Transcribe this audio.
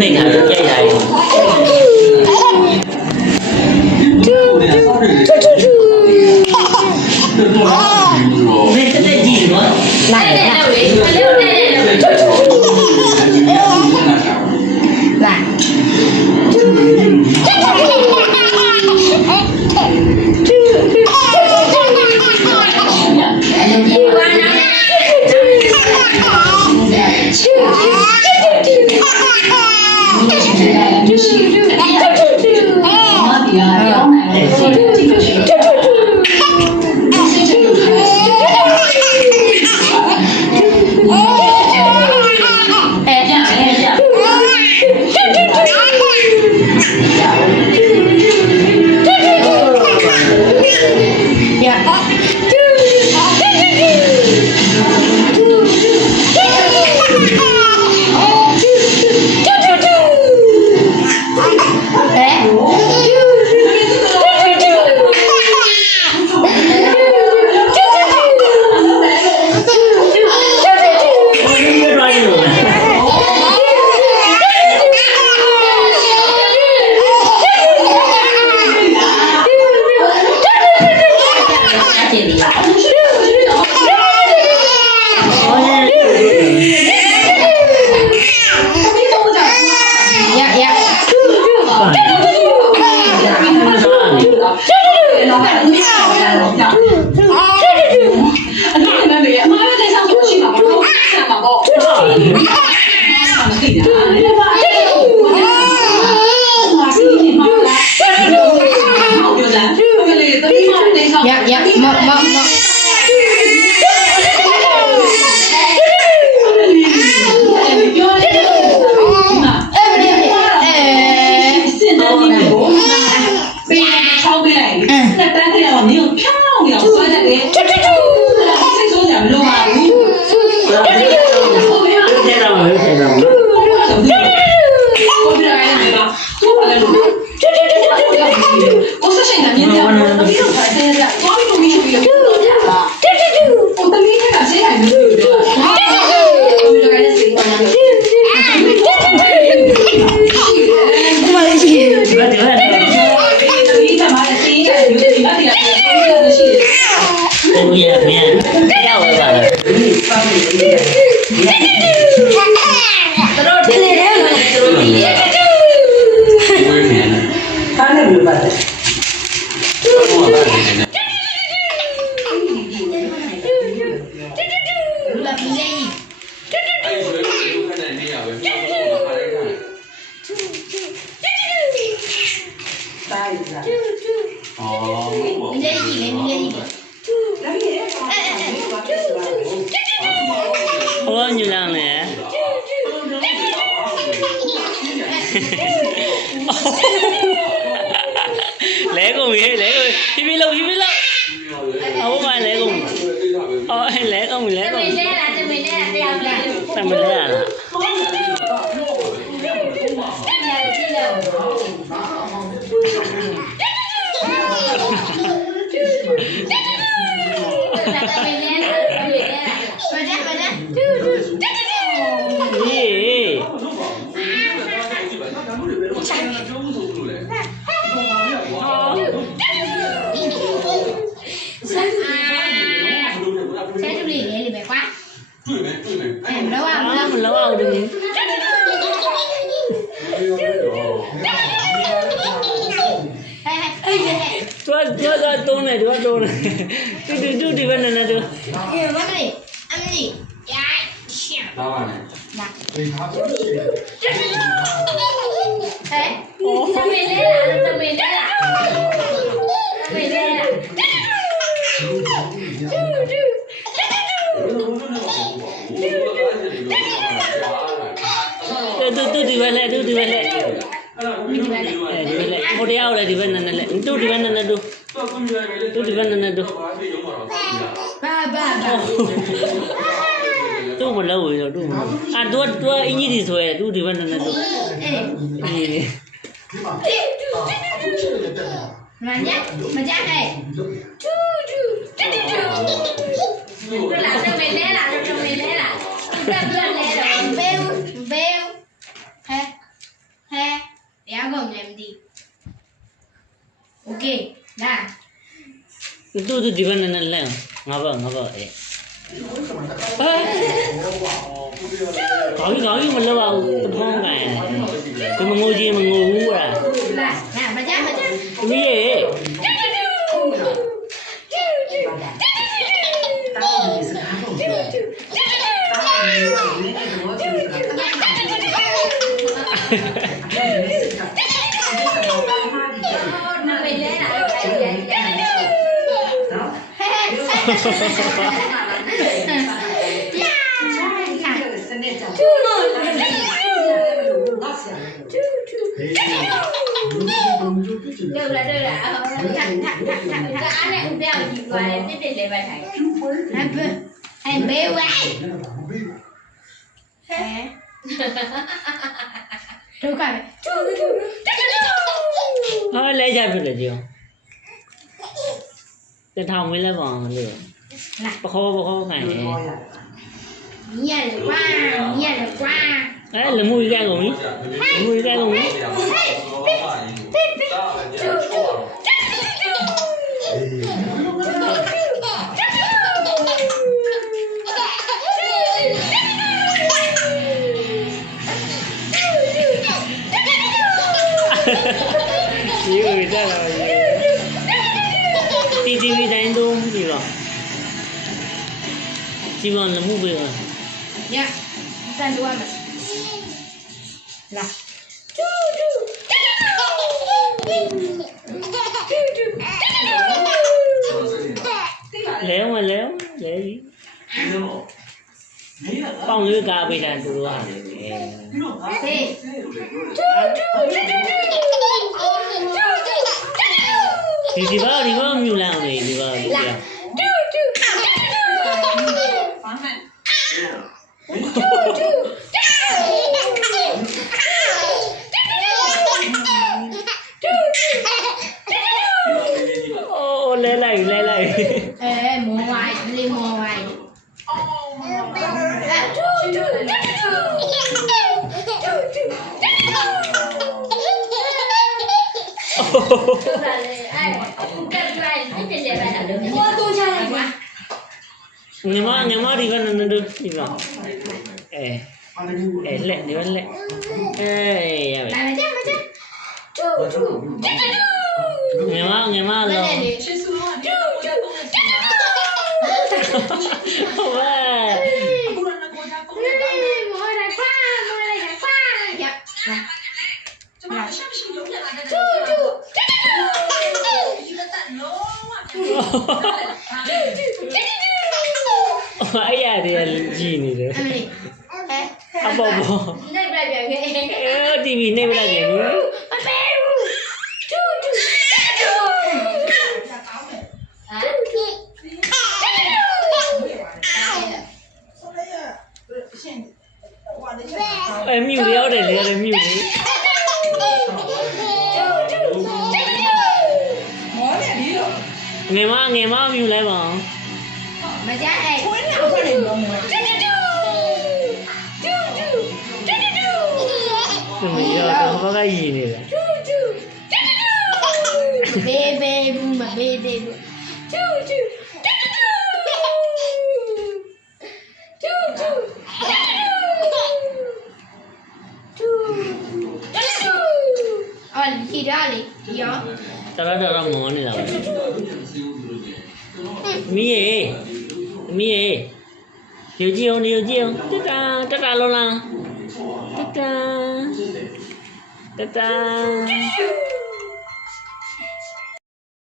နေငါကြိုက်တိုင်းမင်းတက်ကြည့်နော်လိုက်တယ်လေအလေးနဲ့ မြန်ဒီโอเคလာ တူဒီဘက်နဲ့လဲငါဘောအေးကောင်းမလို့ပါဘူးတဖုံးကန်ဒီမငိုချင်းမငိုဘူးလား လာညာမကြ သမီးရေနာမည်လဲလာ对了，他俺那不要一关的，别来白台，还没完，都看没？ဟာလဲကြပြီလေကြောတထောင်ဝင်းလဲပါအောင်လို့ပခေါ်ကန်你也得关，你也得关。အဲလမှုကြီးကုန်ပြီလမှုကြီးကုန်ပြီဒီလိုတက်လာပြီတီတိုင်းတော့ပြီပါဒီမှာလမှုပဲ呀，站住啊！来，လဲပြီပေါင်လေးကားပေးတယ်သူတို့ကဒီဘာမြူလာအောင်လေဒီဘာလဲလိုက်魔歪，你魔歪。ညီမဒီကနတို့ဒီကလက်ဒီကလက်ရပါညီမလောဟုတ်ပါ哎呀，这鸡呢？啊宝宝，那边边个，弟弟那边个。哎，没有了的，没有的。ငယ်မမြူလဲပါမကြအဲ့ခွင်းတော့ခေါ်နေတော့မရတော့ဘာကရည်နေလဲဘေဘူးမဘေးသေးဘူးအော်ဒီတော့လေဒီရောတော်မောနေတာပဲမီးရေကြည့်အောင်တတာလုံးလားတတာ